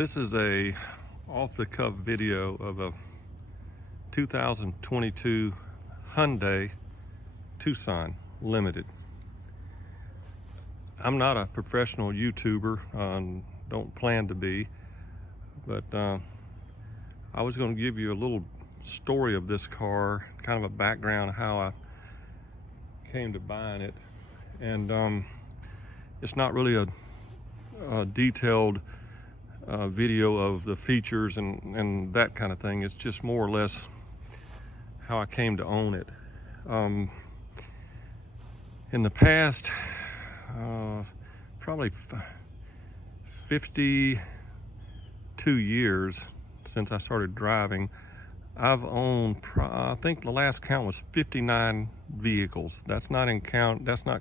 This is a off-the-cuff video of a 2022 Hyundai Tucson Limited. I'm not a professional YouTuber, don't plan to be, but I was going to give you a little story of this car, kind of a background of how I came to buying it. And it's not really a detailed video of the features and that kind of thing. It's just more or less how I came to own it. In the past, probably 52 years since I started driving, I've owned, I think the last count was 59 vehicles. That's not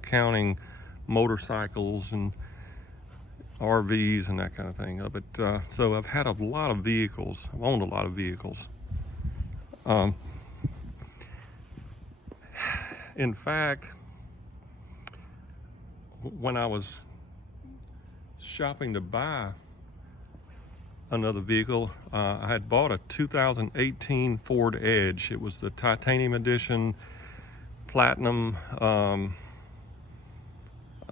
counting motorcycles and RVs and that kind of thing. But so I've had a lot of vehicles. I've owned a lot of vehicles. In fact, when I was shopping to buy another vehicle, I had bought a 2018 Ford Edge. It was the titanium edition, platinum,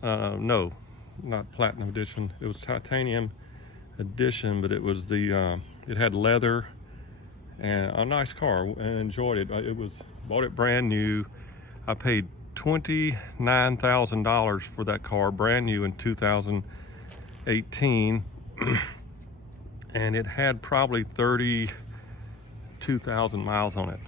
no, not platinum edition. It was titanium edition, but it was the, it had leather and a nice car, and enjoyed it. Bought it brand new. I paid $29,000 for that car, brand new in 2018. And it had probably 32,000 miles on it.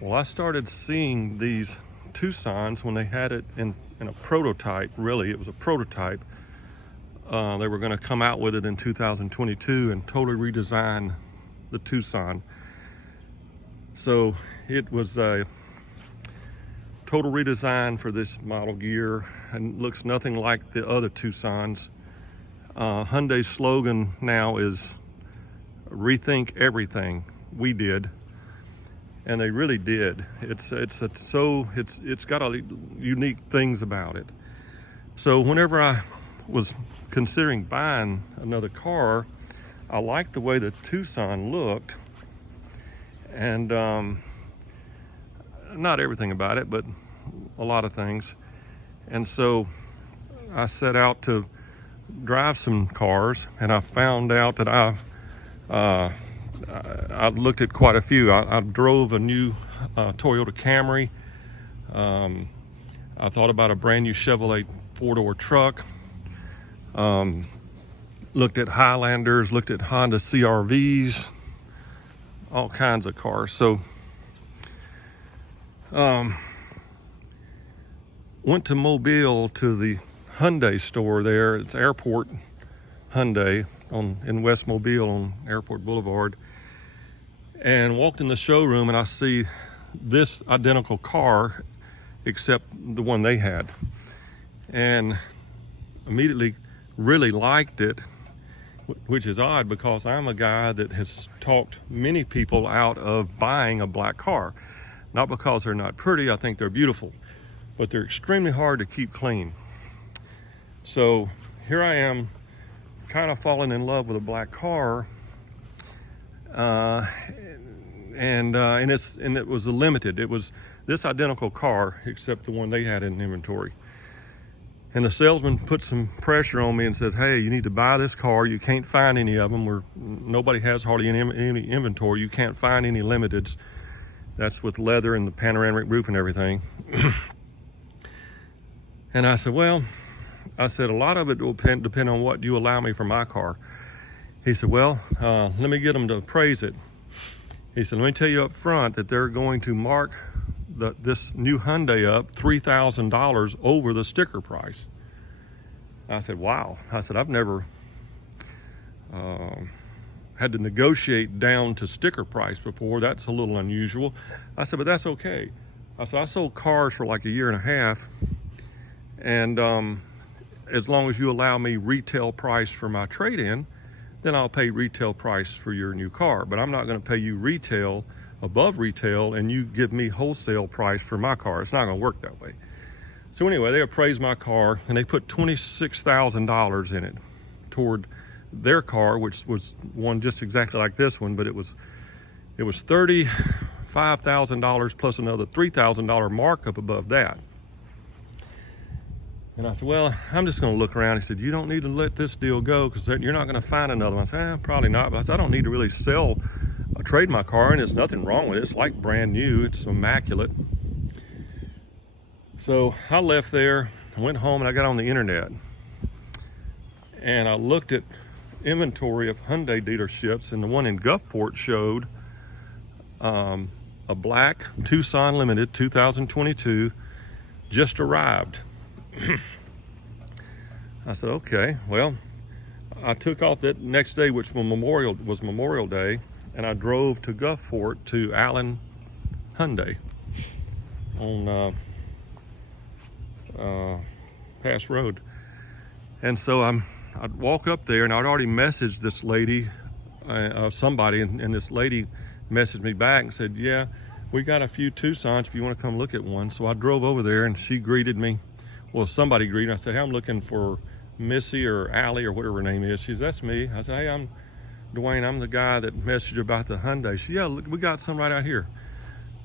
Well, I started seeing these Tucsons when they had it in a prototype. Really, it was a prototype. They were going to come out with it in 2022 and totally redesign the Tucson. So it was a total redesign for this model year, and looks nothing like the other Tucsons. Hyundai's slogan now is "Rethink everything." We did, and they really did. It's got a unique things about it. So whenever I was considering buying another car, I liked the way the Tucson looked, and not everything about it, but a lot of things. And so I set out to drive some cars, and I found out that I looked at quite a few. I drove a new Toyota Camry. I thought about a brand new Chevrolet four-door truck. Looked at Highlanders, looked at Honda CR-Vs, all kinds of cars. So went to Mobile to the Hyundai store there. It's Airport Hyundai in West Mobile on Airport Boulevard, and walked in the showroom, and I see this identical car except the one they had, and immediately really liked it, which is odd because I'm a guy that has talked many people out of buying a black car. Not because they're not pretty, I think they're beautiful, but they're extremely hard to keep clean. So here I am, kind of falling in love with a black car, and it was a limited. It was this identical car except the one they had in inventory. And the salesman put some pressure on me and says, "Hey, you need to buy this car. You can't find any of them. Nobody has hardly any inventory. You can't find any limiteds. That's with leather and the panoramic roof and everything." And I said, "Well," I said, "a lot of it will depend on what you allow me for my car." He said, "Well, let me get them to appraise it." He said, "Let me tell you up front that they're going to mark this new Hyundai up $3,000 over the sticker price." I said, "Wow." I said, "I've never had to negotiate down to sticker price before. That's a little unusual." I said, "But that's okay." I said, "I sold cars for like a year and a half, and as long as you allow me retail price for my trade-in, then I'll pay retail price for your new car. But I'm not going to pay you retail above retail and you give me wholesale price for my car. It's not going to work that way." So anyway, they appraised my car and they put $26,000 in it toward their car, which was one just exactly like this one, but it was $35,000 plus another $3,000 markup above that. And I said, well, I'm just going to look around. He said, you don't need to let this deal go because you're not going to find another one. I said, probably not. But I said, I don't need to really trade my car, and there's nothing wrong with it. It's like brand new. It's immaculate. So I left there, I went home, and I got on the internet. And I looked at inventory of Hyundai dealerships, and the one in Gulfport showed a black Tucson Limited 2022 just arrived. I said, okay, well, I took off that next day, which was Memorial Day, and I drove to Gulfport to Allen Hyundai on Pass Road. And so I'd walk up there, and I'd already messaged this lady, somebody, and this lady messaged me back and said, yeah, we got a few Tucsons if you want to come look at one. So I drove over there, and she greeted me. Well, somebody greeted me. I said, hey, I'm looking for Missy or Allie or whatever her name is. She said, that's me. I said, hey, I'm Dwayne. I'm the guy that messaged you about the Hyundai. She said, yeah, look, we got some right out here.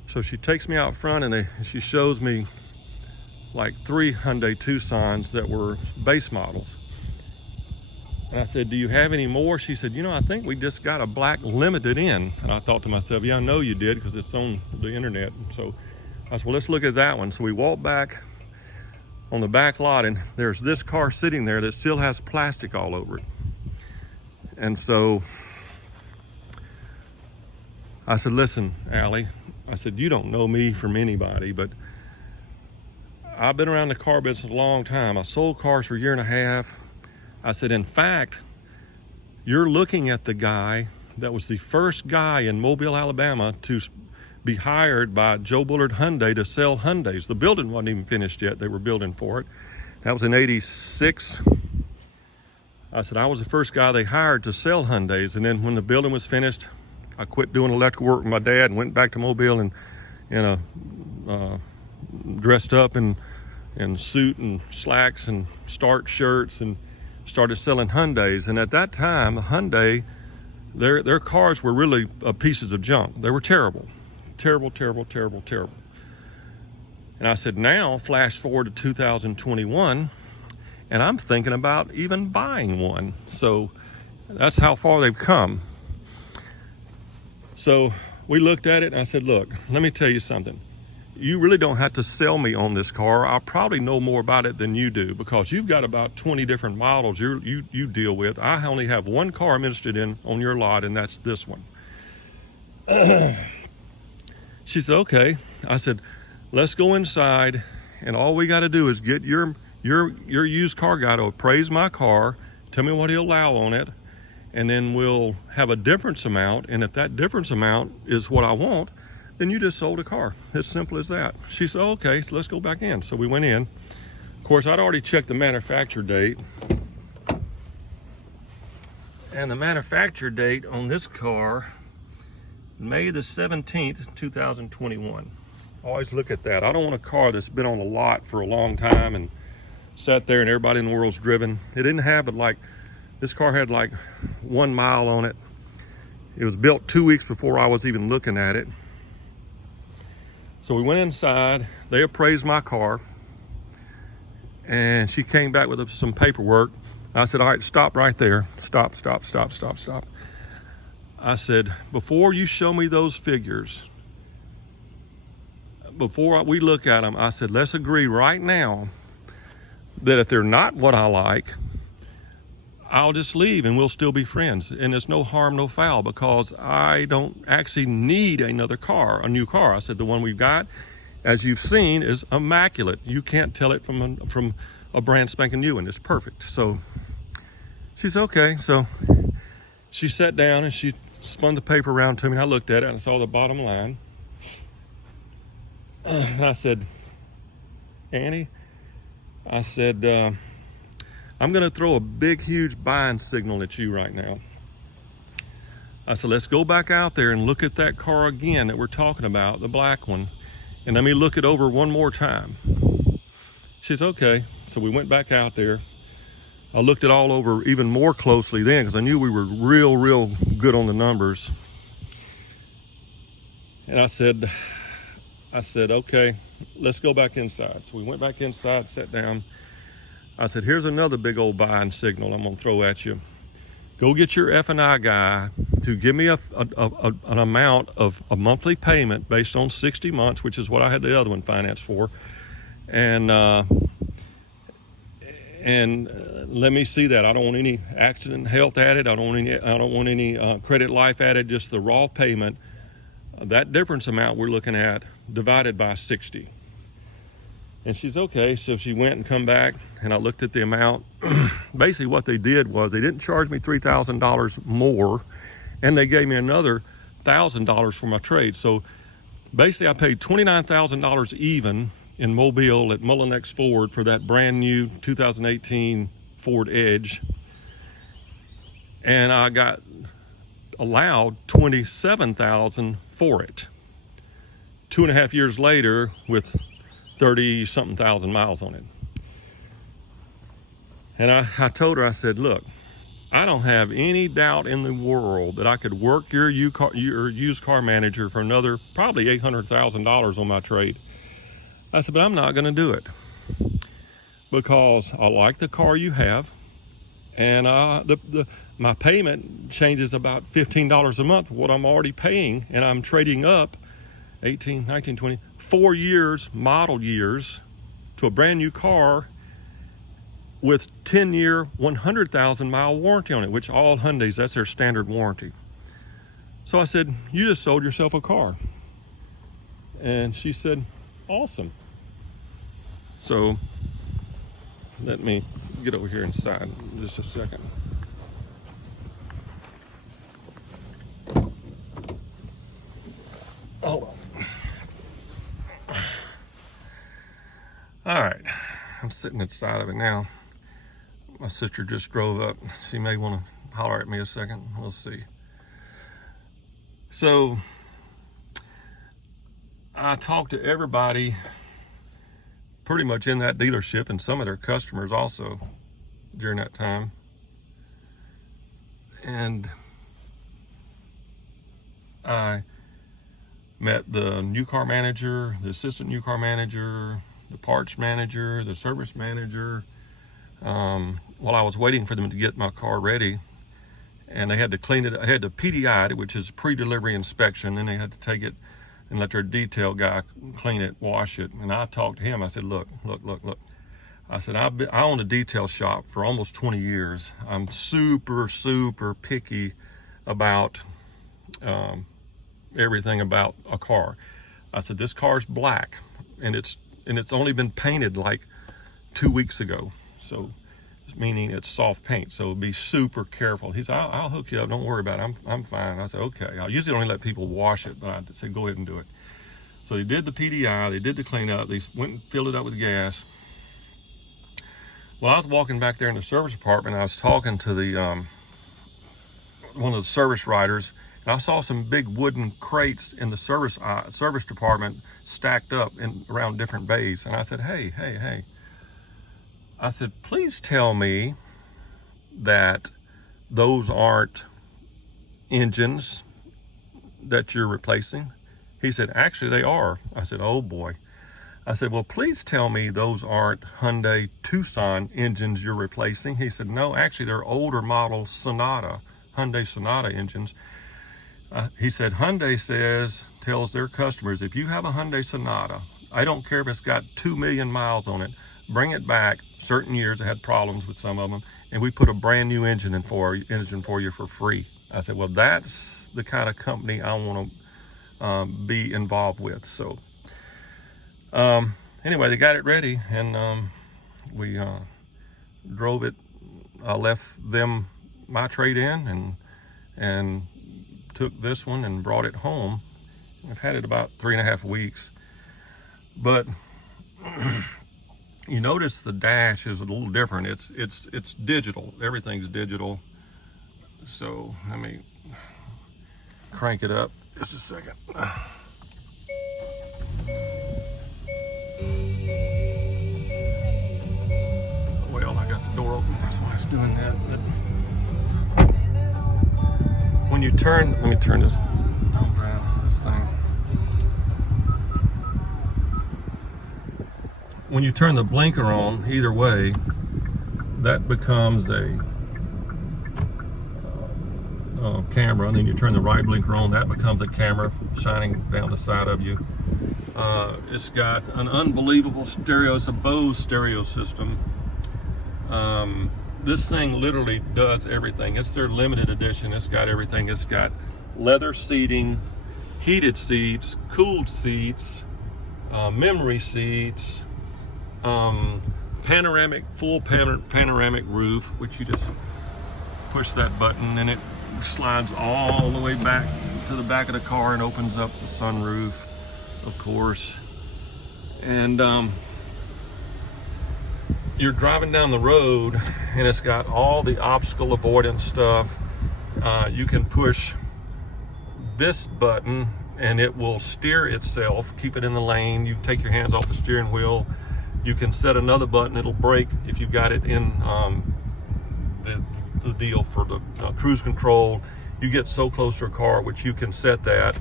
So she takes me out front, and she shows me like 3 Hyundai Tucsons that were base models. And I said, do you have any more? She said, you know, I think we just got a black Limited in. And I thought to myself, yeah, I know you did because it's on the internet. So I said, well, let's look at that one. So we walked back on the back lot, and there's this car sitting there that still has plastic all over it. And so I said, listen, Allie, I said, you don't know me from anybody, but I've been around the car business a long time. I sold cars for a year and a half. I said, in fact, you're looking at the guy that was the first guy in Mobile, Alabama to be hired by Joe Bullard Hyundai to sell Hyundais. The building wasn't even finished yet. They were building for it. That was in '86. I said, I was the first guy they hired to sell Hyundais. And then when the building was finished, I quit doing electrical work with my dad and went back to Mobile and dressed up in suit and slacks and starch shirts and started selling Hyundais. And at that time, Hyundai, their cars were really pieces of junk. They were terrible. Terrible, terrible, terrible, terrible. And I said, now flash forward to 2021, and I'm thinking about even buying one. So that's how far they've come. So we looked at it, and I said, look, let me tell you something. You really don't have to sell me on this car. I probably know more about it than you do because you've got about 20 different models you deal with. I only have one car I'm interested in on your lot, and that's this one. She said, okay. I said, let's go inside, and all we got to do is get your used car guy to appraise my car, tell me what he'll allow on it, and then we'll have a difference amount, and if that difference amount is what I want, then you just sold a car. As simple as that. She said, okay, so let's go back in. So we went in. Of course, I'd already checked the manufacture date, and the manufacture date on this car, May the 17th, 2021. Always look at that. I don't want a car that's been on the lot for a long time and sat there and everybody in the world's driven. It didn't have it like, this car had like 1 mile on it. It was built 2 weeks before I was even looking at it. So we went inside, they appraised my car, and she came back with some paperwork. I said, all right, stop right there. Stop, stop, stop, stop, stop. I said, before you show me those figures, before we look at them, I said, let's agree right now that if they're not what I like, I'll just leave and we'll still be friends. And there's no harm, no foul, because I don't actually need another car, a new car. I said, the one we've got, as you've seen, is immaculate. You can't tell it from a brand spanking new one. It's perfect. So she said, okay. So she sat down and she spun the paper around to me, and I looked at it and I saw the bottom line. And I said, Annie, I said, I'm going to throw a big, huge buying signal at you right now. I said, let's go back out there and look at that car again that we're talking about, the black one, and let me look it over one more time. She said, okay. So we went back out there. I looked it all over even more closely then because I knew we were real good on the numbers. And I said, okay, let's go back inside. So we went back inside, sat down. I said, here's another big old buying signal I'm gonna throw at you. Go get your F&I guy to give me an amount of a monthly payment based on 60 months, which is what I had the other one financed for. And let me see that. I don't want any accident health added. I don't want any credit life added, just the raw payment. That difference amount we're looking at divided by 60. And she's okay. So she went and come back, and I looked at the amount. Basically what they did was they didn't charge me $3,000 more, and they gave me another $1,000 for my trade. So basically I paid $29,000 even in Mobile at Mullinex Ford for that brand new 2018 Ford Edge. And I got allowed $27,000 for it. 2.5 years later with 30-something thousand miles on it. And I told her, I said, look, I don't have any doubt in the world that I could work your used car manager for another probably $800,000 on my trade. I said, but I'm not gonna do it because I like the car you have, and my payment changes about $15 a month, what I'm already paying, and I'm trading up 18, 19, 20, 4 years, model years, to a brand new car with 10-year, 100,000 mile warranty on it, which all Hyundais, that's their standard warranty. So I said, you just sold yourself a car. And she said, awesome. So let me get over here inside in just a second. Hold on. All right, I'm sitting inside of it now. My sister just drove up. She may want to holler at me a second. We'll see. So I talked to everybody pretty much in that dealership and some of their customers also during that time. And I met the new car manager, the assistant new car manager, the parts manager, the service manager, while I was waiting for them to get my car ready. And they had to clean it. I had to PDI it, which is pre-delivery inspection. Then they had to take it and let their detail guy clean it, wash it. And I talked to him. I said, look. I said, I own a detail shop for almost 20 years. I'm super picky about everything about a car. I said, this car's black, and it's only been painted like 2 weeks ago. So, meaning it's soft paint. So be super careful. He said, I'll hook you up. Don't worry about it. I'm fine. I said, okay. I usually only let people wash it, but I said, go ahead and do it. So they did the PDI. They did the cleanup. They went and filled it up with gas. Well, I was walking back there in the service department. I was talking to the one of the service writers, and I saw some big wooden crates in the service department stacked up around different bays. And I said, hey. I said, please tell me that those aren't engines that you're replacing. He said, actually they are. I said, oh boy. I said, well, please tell me those aren't Hyundai Tucson engines you're replacing. He said, no, actually they're older model Hyundai Sonata engines. He said, Hyundai tells their customers, if you have a Hyundai Sonata, I don't care if it's got 2 million miles on it, bring it back. Certain years I had problems with some of them, and we put a brand new engine for you for free. I said, well, that's the kind of company I want to be involved with. So anyway, they got it ready, and we drove it. I left them my trade in and took this one and brought it home. I've had it about 3.5 weeks, but you notice the dash is a little different. It's digital. Everything's digital. So let me crank it up just a second. Well, I got the door open. That's why it's doing that. But when you turn, let me turn this around, this thing. When you turn the blinker on, either way, that becomes a camera, and then you turn the right blinker on, that becomes a camera shining down the side of you. It's got an unbelievable stereo. It's a Bose stereo system. This thing literally does everything. It's their limited edition. It's got everything. It's got leather seating, heated seats, cooled seats, memory seats, panoramic, full panoramic roof, which you just push that button and it slides all the way back to the back of the car and opens up the sunroof, of course. And you're driving down the road and it's got all the obstacle avoidance stuff. You can push this button and it will steer itself, keep it in the lane. You take your hands off the steering wheel. You can set another button, it'll brake if you've got it in the deal for the cruise control. You get so close to a car, which you can set that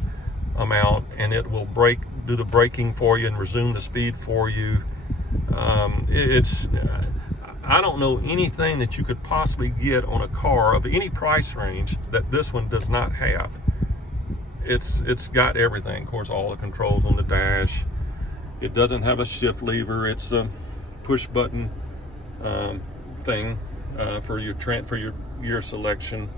amount and it will brake, do the braking for you and resume the speed for you. I don't know anything that you could possibly get on a car of any price range that this one does not have. It's got everything. Of course, all the controls on the dash. It doesn't have a shift lever. It's a push button thing for your gear selection.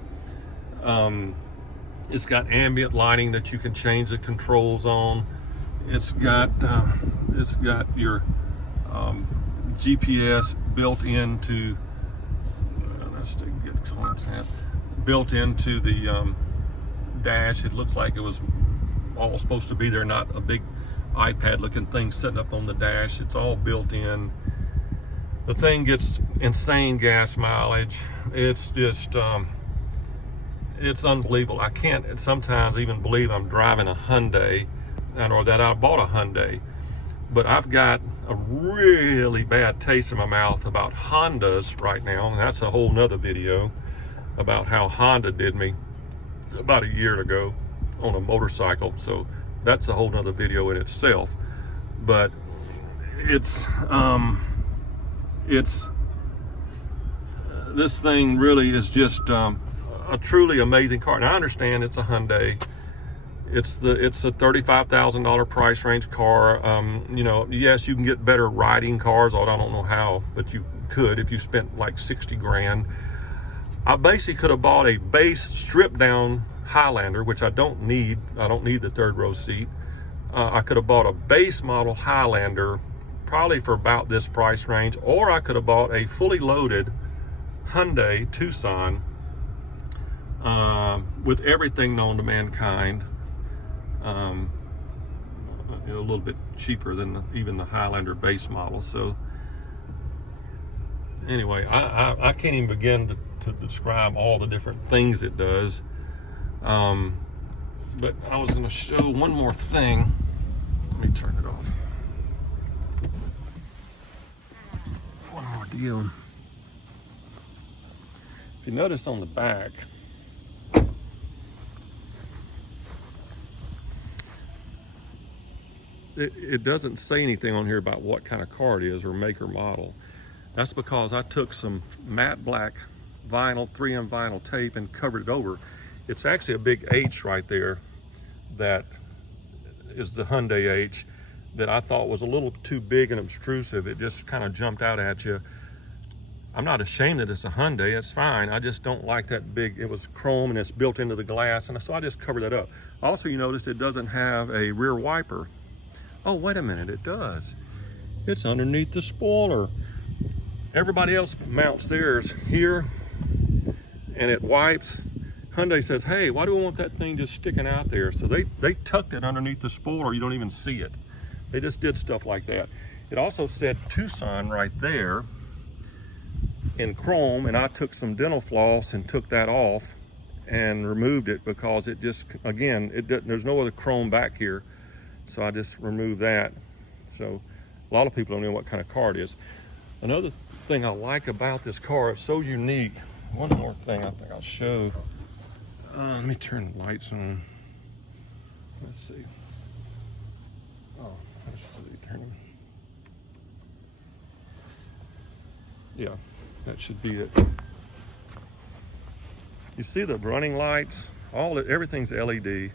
It's got ambient lighting that you can change the controls on. It's got your GPS built into built into the dash. It looks like it was all supposed to be there, not a big iPad looking thing sitting up on the dash. It's all built in. The thing gets insane gas mileage. It's just it's unbelievable. I can't sometimes even believe I'm driving a Hyundai, or that I bought a Hyundai. But I've got a really bad taste in my mouth about Hondas right now, and that's a whole nother video about how Honda did me about a year ago on a motorcycle. So that's a whole nother video in itself. But it's this thing really is just a truly amazing car. And I understand it's a Hyundai. It's a $35,000 price range car. You know, yes, you can get better riding cars, although I don't know how, but you could if you spent like 60 grand. I basically could have bought a base stripped down Highlander, which I don't need. I don't need the third row seat. I could have bought a base model Highlander probably for about this price range, or I could have bought a fully loaded Hyundai Tucson with everything known to mankind. A little bit cheaper than even the Highlander base model. So anyway, I can't even begin to describe all the different things it does. But I was going to show one more thing. Let me turn it off. One more deal. If you notice on the back, it doesn't say anything on here about what kind of car it is or make or model. That's because I took some matte black vinyl, 3M vinyl tape and covered it over. It's actually a big H right there that is the Hyundai H that I thought was a little too big and obtrusive. It just kind of jumped out at you. I'm not ashamed that it's a Hyundai, it's fine. I just don't like that big, it was chrome and it's built into the glass, and so I just covered that up. Also, you notice it doesn't have a rear wiper. Oh, wait a minute, it does. It's underneath the spoiler. Everybody else mounts theirs here and it wipes. Hyundai says, hey, why do we want that thing just sticking out there? So they tucked it underneath the spoiler. You don't even see it. They just did stuff like that. It also said Tucson right there in chrome, and I took some dental floss and took that off and removed it because it just, again, there's no other chrome back here. So I just removed that. So a lot of people don't know what kind of car it is. Another thing I like about this car, it's so unique. One more thing I think I'll show. Let me turn the lights on. Let's see. Oh, let's see. Turn them. Yeah, that should be it. You see the running lights? Everything's LED.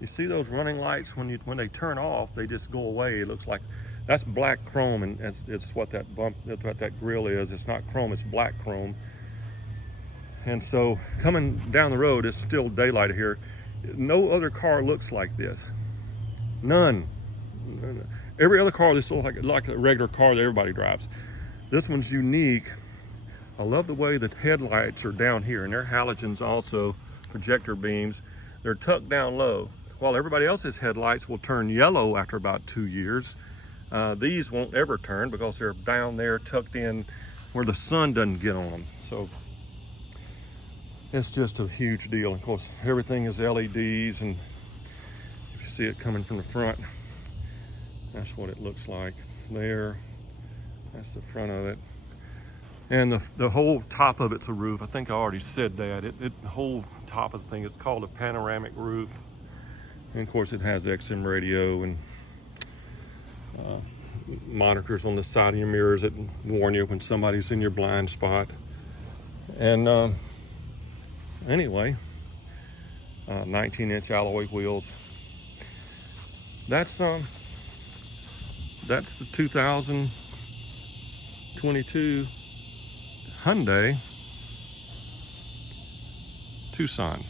You see those running lights when they turn off, they just go away. It looks like that's black chrome, and it's what that grill is. It's not chrome, it's black chrome. And so coming down the road, it's still daylight here. No other car looks like this. None. Every other car just looks like a regular car that everybody drives. This one's unique. I love the way the headlights are down here, and they're halogens also, projector beams. They're tucked down low. While everybody else's headlights will turn yellow after about 2 years, these won't ever turn because they're down there tucked in where the sun doesn't get on them. So it's just a huge deal. Of course, everything is LEDs, and if you see it coming from the front, that's what it looks like there. That's the front of it. And the whole top of it's a roof. I think I already said that. The whole top of the thing, it's called a panoramic roof. And of course it has XM radio and monitors on the side of your mirrors that warn you when somebody's in your blind spot. And anyway, 19-inch alloy wheels. That's the 2022 Hyundai Tucson.